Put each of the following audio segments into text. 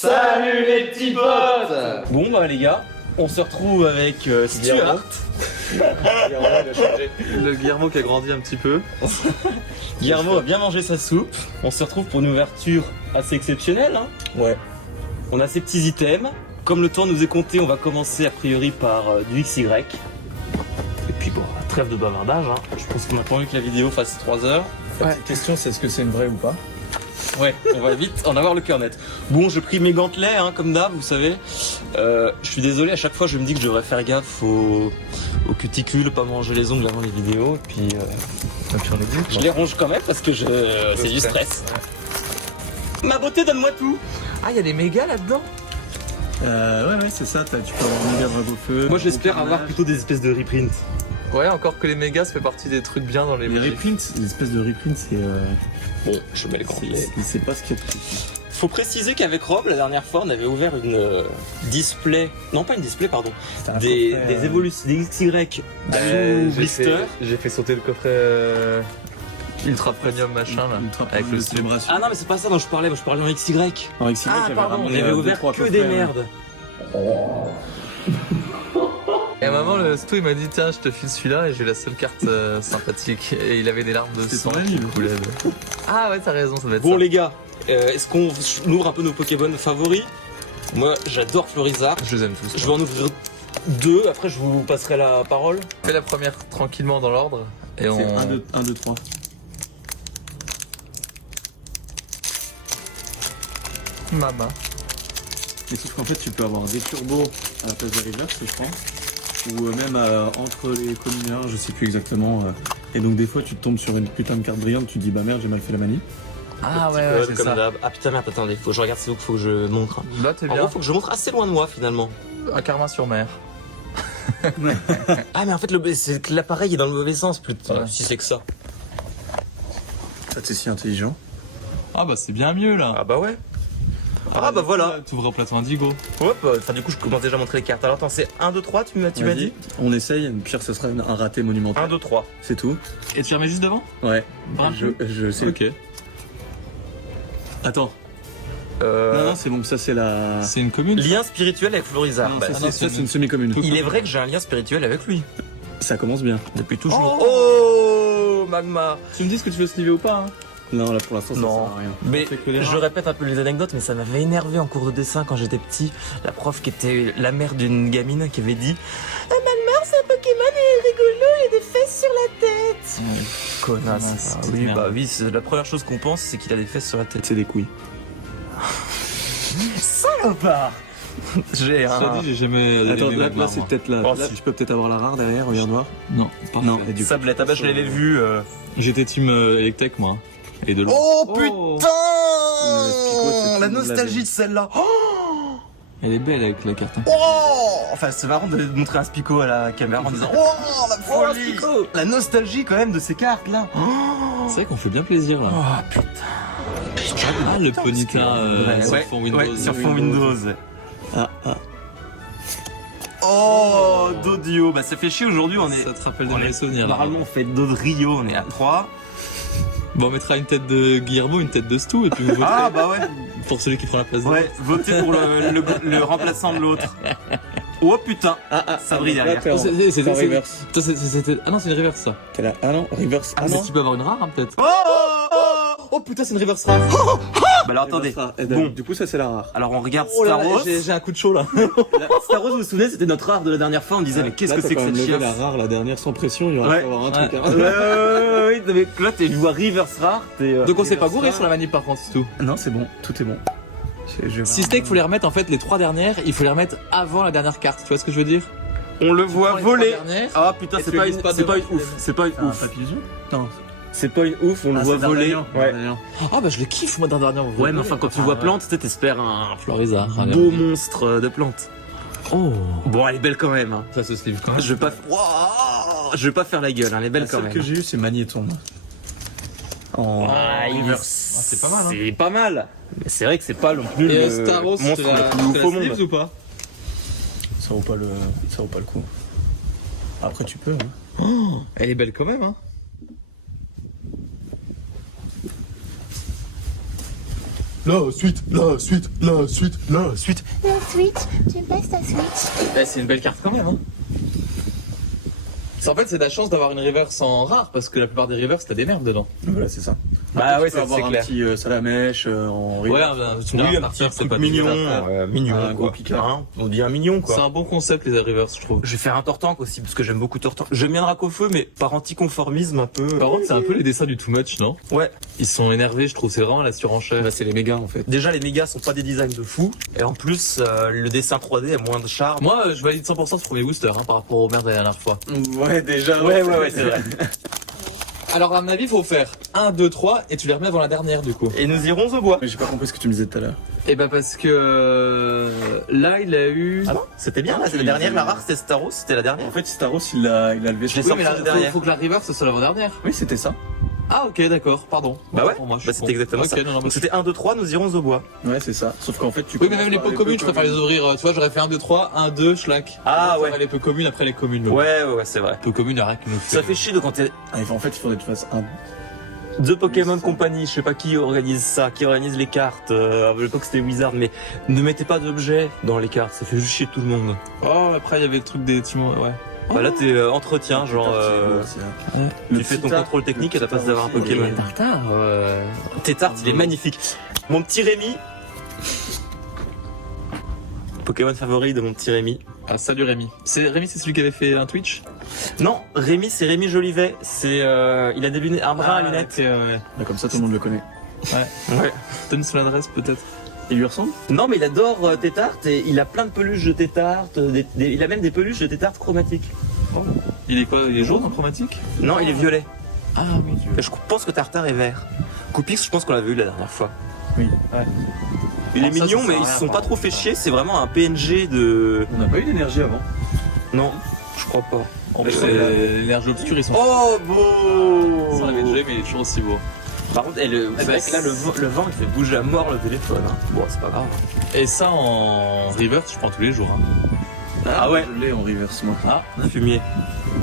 Salut les petits potes. Bon bah les gars, on se retrouve avec Stuart. Le Guillermo qui a grandi un petit peu. Guillermo a bien mangé sa soupe. On se retrouve pour une ouverture assez exceptionnelle. Hein. Ouais. On a ces petits items. Comme le temps nous est compté, on va commencer a priori par du XY. Et puis bon, trêve de bavardage. Hein. Je pense qu'on a pas envie que la vidéo fasse 3 heures. La question c'est est-ce que c'est une vraie ou pas? Ouais, on va vite en avoir le cœur net. Bon, j'ai pris mes gantelets, hein, comme d'hab, vous savez. Je suis désolé, à chaque fois je me dis que je devrais faire gaffe au cuticule, pas manger les ongles avant les vidéos. Et puis on est bien. je les ronge quand même parce que c'est du stress. Ouais. Ma beauté, donne-moi tout. Ah, il y a des mégas là-dedans? Ouais, c'est ça, tu peux avoir un méga drapeau feu. Moi j'espère avoir plutôt des espèces de reprints. Ouais, encore que les mégas, ça fait partie des trucs bien dans les Les reprints, les espèces de reprints, c'est. Bon, je mets les gantelets. C'est pas ce qu'il y a de plus. Faut préciser qu'avec Rob, la dernière fois, on avait ouvert une display. Non, pas une display, pardon. Des évolutions, des XY sous blister. J'ai fait sauter le coffret ultra premium machin là. Avec le célébration. Ah non, mais c'est pas ça dont je parlais. Moi, je parlais en XY. En XY, Ah, pardon, on avait ouvert que des merdes. Et à un moment, le Sto il m'a dit tiens, je te file celui-là et j'ai la seule carte sympathique. Et il avait des larmes de sang qui coulaient. Ah ouais, t'as raison, ça doit être bon, ça. les gars, est-ce qu'on ouvre un peu nos Pokémon favoris? Moi, j'adore Florizard. Je les aime tous. Je vais en ouvrir 2, après je vous passerai la parole. Fais la première tranquillement dans l'ordre. Et C'est on. 1, 2, 3. Mama. Et sauf qu'en fait, tu peux avoir des turbos à la place des reverse, je pense. Ou même entre les communs, je sais plus exactement. Et donc, des fois, tu tombes sur une putain de carte brillante, tu te dis bah merde, j'ai mal fait la manip. Ah ouais, c'est comme ça. d'hab. Ah putain, merde, attendez, faut que je regarde c'est où qu'il faut que je montre. Là, t'es En bien. gros, faut que je montre assez loin de moi finalement. Un karma sur mer. Ah, mais en fait, c'est que l'appareil est dans le mauvais sens, putain. Ouais. Si c'est que ça. Ça, t'es si intelligent. Ah bah c'est bien mieux là. Ah bah ouais. Ah bah voilà. T'ouvres au plateau Indigo. Hop, enfin du coup, je commence déjà à montrer les cartes. Alors attends, c'est 1, 2, 3, tu m'as dit? On essaye, pire, ce serait un raté monumental. 1, 2, 3. C'est tout. Et tu remets juste devant? Ouais. Bravo. Je sais. Ok. Attends. Non, c'est bon, ça c'est la. C'est une commune? Lien spirituel avec Florizard. Non, Bah, ça, c'est une semi-commune. il est vrai que j'ai un lien spirituel avec lui. Ça commence bien. Depuis toujours. Oh, Magma. Tu me dis ce que tu veux sliver ou pas hein? Non, là pour l'instant, ça Non. sert à rien. Mais fait que les je rares. répète un peu les anecdotes, mais ça m'avait énervé en cours de dessin quand j'étais petit. La prof qui était la mère d'une gamine qui avait dit Magmar, c'est un Pokémon, il est rigolo, il a des fesses sur la tête. Connasse. Ah, Ah oui, bah oui, c'est la première chose qu'on pense, c'est qu'il a des fesses sur la tête. C'est des couilles. Salopard. J'ai Je t'ai dit, j'ai jamais. Attends, aimé là, Magmar, c'est moi. peut-être là. Oh, Là, si. je peux peut-être avoir la rare derrière, regarde voir. Non, parfait. Non, et du coup. Sablette, ah bah je l'avais vu. J'étais team Electek moi. Et de loin. Oh Oh. putain, Spico, c'est la tout, nostalgie de celle-là. Elle est belle avec la carte. Hein. Oh, enfin c'est marrant de montrer un Spico à la caméra en disant oh la folie, la nostalgie quand même de ces cartes là. C'est vrai qu'on fait bien plaisir là. Oh putain. Ah, le Ponyta sur fond Windows. Ouais, sur fond Windows. Ah. Oh, d'audio. Bah ça fait chier aujourd'hui, on est. Ça te rappelle de on mes est souvenirs. là. Normalement on fait d'eau de Rio, on est à 3. Bon, on mettra une tête de Guillermo, une tête de Stu et puis vous voterez Ah bah ouais. pour celui qui prend la place de Ouais, votez pour le remplaçant de l'autre. Oh putain, ça brille derrière. Là, C'était en reverse. Toi, c'était. Ah non, c'est une reverse ça. T'es là. Ah non, reverse. Ah, mais tu peux avoir une rare hein, peut-être. Oh putain, c'est une reverse rare. Bah alors attendez. Bon, Du coup, ça c'est la rare. alors on regarde Oh là Star là, Wars. j'ai un coup de chaud là. Star Wars, vous vous souvenez, c'était notre rare de la dernière fois. On disait, mais qu'est-ce que c'est que cette chienne chiasse? La rare, la dernière sans pression, il y aurait pu avoir un truc. Ouais, hein. mais là, tu vois reverse rare. Donc on s'est pas gouré sur la manip par contre, c'est tout. Non, c'est bon, tout est bon. Si c'était qu'il faut les remettre en fait les 3 dernières, il faut les remettre avant la dernière carte, tu vois ce que je veux dire? On le voit prends les voler. 3 dernières, Ah putain, et c'est tu pas les une, glisses pas c'est pas une devant, ouf. C'est pas une ouf. Non. C'est pas une ouf, on le voit voler. Ouais. Ah bah je le kiffe moi Dardanian. Ouais, mais enfin, quand tu vois plante, tu sais, t'espères un Florizard. beau monstre de plante. Oh, Bon, elle est belle quand même. Hein. ça se sleeve quand même. Je vais pas. Wouah, je vais pas faire la gueule, hein, elle est belle La quand seule même. que j'ai eu, c'est Magnéton. En reverse. c'est pas mal, hein. C'est pas mal. Mais c'est vrai que c'est pas non plus Et le Star Wars, monstre le plus ouf au monde. ou pas? Ça vaut pas le coup. Après, tu peux. Hein. Elle est belle quand même, hein. la suite, la suite, la suite, la suite. La Switch, tu passes ta Switch. Bah, c'est une belle carte quand même, hein. En fait, c'est de la chance d'avoir une reverse en rare parce que la plupart des reverses, t'as des merdes dedans. Voilà, c'est ça. Bah ouais, Tu peux avoir un petit salamèche en Ouais, reverse. tu Oui, un un petit c'est truc pas mignon, dégueulasse. mignon, Un gros quoi. picard. Hein, on dit un mignon, quoi. C'est un bon concept, les reverse, je trouve. Je vais faire un Tortank aussi, parce que j'aime beaucoup Tortank. J'aime bien Dracofeu, mais par anticonformisme un peu. Par contre, c'est un peu les dessins du too much, non? Ouais. Ils sont énervés, je trouve. C'est vraiment la surenchère. Bah, c'est les mégas en fait. Déjà, les mégas sont pas des designs de fou. Et en plus, le dessin 3D a moins de charme. Moi, je valide 100% ce premier booster hein, par rapport aux merdes de la dernière fois. Ouais, déjà. Ouais, c'est vrai. Alors, à mon avis, il faut faire 1, 2, 3 et tu les remets avant la dernière, du coup. Et nous irons au bois. Mais j'ai pas compris ce que tu me disais tout à l'heure. Et bah, parce que là, il a eu. Ah bon? C'était bien, là, c'est la dernière, la rare, c'était Staros, c'était la dernière. En fait, Staros, il a levé Je l'ai son- sorti mais la là, dernière. faut que la reverse ce soit l'avant-dernière. Oui, c'était ça. Ah, ok, d'accord, pardon. Bah ouais, pour moi, je bah suis c'était con. exactement Ok, ça. non, non, Donc bah, c'était 1, 2, 3, nous irons au bois. Ouais, c'est ça. Sauf qu'en fait, tu. Oui, mais commences même les par pots communes, je préfère les ouvrir. Tu vois, j'aurais fait 1, 2, 3, 1, 2, schlack. Ah, Après, ouais. Les pots communes, après les communes. Ouais, c'est vrai. Pots communes, arrête nous Ça fait chier de quand t'es Ah, en fait, il faudrait que tu fasses un. The Pokémon Company, je sais pas qui organise ça, qui organise les cartes. À l'époque c'était Wizard, mais ne mettez pas d'objets dans les cartes, ça fait juste chier tout le monde. Oh, après, il y avait le truc des timons, ouais. Bah là t'es entretien, genre tu fais ton contrôle technique à la place d'avoir un Pokémon. Tartare, Tes tartes, il est magnifique. Mon petit Rémi. Pokémon favori de mon petit Rémi. Ah, salut Rémi. Rémi, c'est celui qui avait fait un Twitch? Non, Rémi c'est Rémi Jolivet. C'est il a des lunettes, un bras à lunettes. ok, ouais. Bah, comme ça, tout le monde le connaît. Ouais. Donne son adresse, peut-être. Il lui ressemble? Non mais il adore tes tartes et il a plein de peluches de tes tartes. Il a même des peluches de tes tartes chromatiques. Il est quoi? Il est jaune en chromatique? Non, il est violet. Ah oui. Et je pense que Tartare est vert. Coupix, je pense qu'on l'avait eu la dernière fois. Oui. Il est Alors ça, mignon, ça mais sert à ils se rien, sont par pas trop fait chier. C'est vraiment un PNG de. On n'a pas eu d'énergie avant. Non, je crois pas. En Mais plus, c'est- l'énergie obscure, ils sont. Oh beau. Ça, on l'avait déjà, mais il est toujours aussi beau. Par contre, c'est vrai que là, le vent, il fait bouger à mort le téléphone. Hein. Bon, c'est pas grave. Et ça, en reverse, je prends tous les jours. Hein. Ah ouais. Je l'ai en reverse, moi. Ah, Fumier.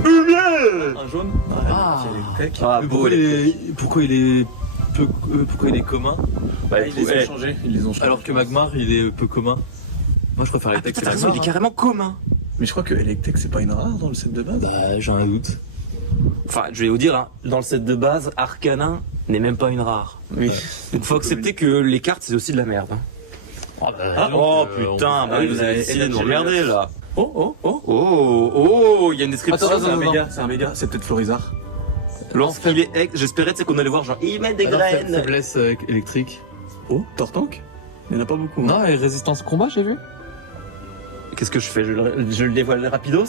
Un jaune? Ah. Ah, Mais beau. pourquoi il est pourquoi il est commun Bah, Ils les ont changés. Ils les ont changés. alors que Magmar il est peu commun? Moi je préfère les textes. T'as raison, il est carrément commun. Mais je crois que Electek, c'est pas une rare dans le set de base. Bah j'ai un doute. Enfin, je vais vous dire, hein, dans le set de base, Arcanin n'est même pas une rare. Oui. Donc faut accepter que les cartes, c'est aussi de la merde. Hein. Oh, bah, Ah, donc, oh on- putain, bah, oui, vous avez décidé de Energy m'emmerder là. Oh, Il y a une description. Attends, C'est un non. méga, c'est un méga. C'est peut-être Florizard. Lorsqu'il est ex, j'espérais tu sais, qu'on allait voir genre il met des Alors, graines. faiblesse électrique. Oh, Tortank? Il y en a pas beaucoup. hein. Non, et résistance combat, j'ai vu. Qu'est-ce que je fais, je le dévoile rapidos.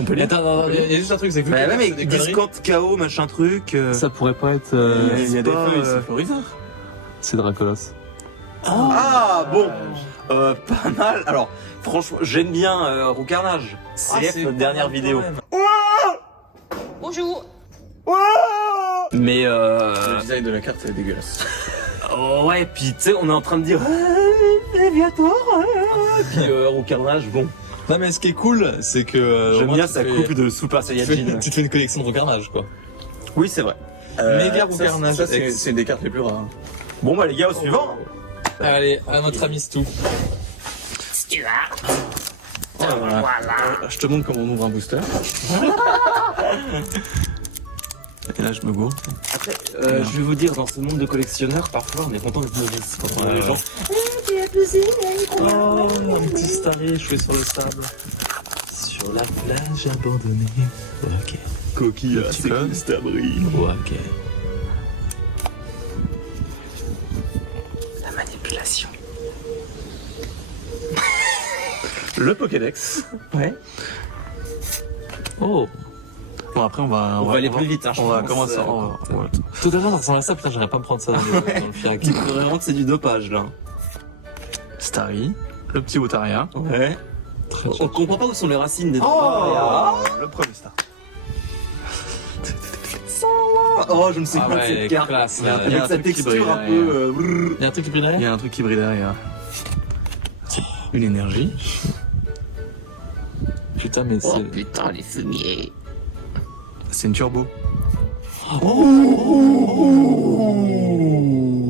On peut Mais lire. attends, il y a juste un truc, c'est que. Bah ouais, mais c'est des conneries. discount KO machin truc. Ça pourrait pas être. Il y a des pas, feuilles, c'est Florizard. C'est Dracolos. Ah bon, pas mal. Alors franchement, j'aime bien Roucarnage. C'est notre dernière vidéo. Bonjour. Mais Le design de la carte, c'est dégueulasse. ouais, puis tu sais, on est en train de dire Léviator. Puis Roucarnage, bon. Non, mais ce qui est cool, c'est que. au J'aime moins, bien tu sa fais- coupe de Super Tu te Saiyajin. fais une collection de recarnage, quoi. Oui, c'est vrai. Méga Ça, Roucarnage. ça, c'est une des cartes les plus rares. Bon bah les gars, au suivant. Allez, à notre ami Stu. Voilà. Je te montre comment on ouvre un booster. Et là, je me gourre. Après, je vais vous dire, dans ce monde de collectionneurs, parfois on est content de se quand on voit les gens. Tu as posé Oh, un petit starry échoué sur le sable. Sur la plage abandonnée. Ok. Coquille, c'est cool, cet abri. Ouais, ok. La manipulation. Le Pokédex. Ouais. Oh. Bon, après, on va aller plus vite, hein, je On va pense, commencer. Tout à l'heure, ça ressemble à ça. Putain, j'aurais pas me prendre ça dans le fiac. Vraiment que c'est du dopage là. Starry. Le petit Otaria. Ouais. Très On comprend pas où sont les racines des Le premier Star. Oh, je ne sais Ah pas de ouais, cette carte. classe, Il y a là. un Avec sa truc qui texture brille un derrière. peu. Il y a un truc qui brille Il y derrière. a un truc qui brille derrière. C'est une énergie. Putain, mais c'est. putain, les fumiers. C'est une turbo. Oh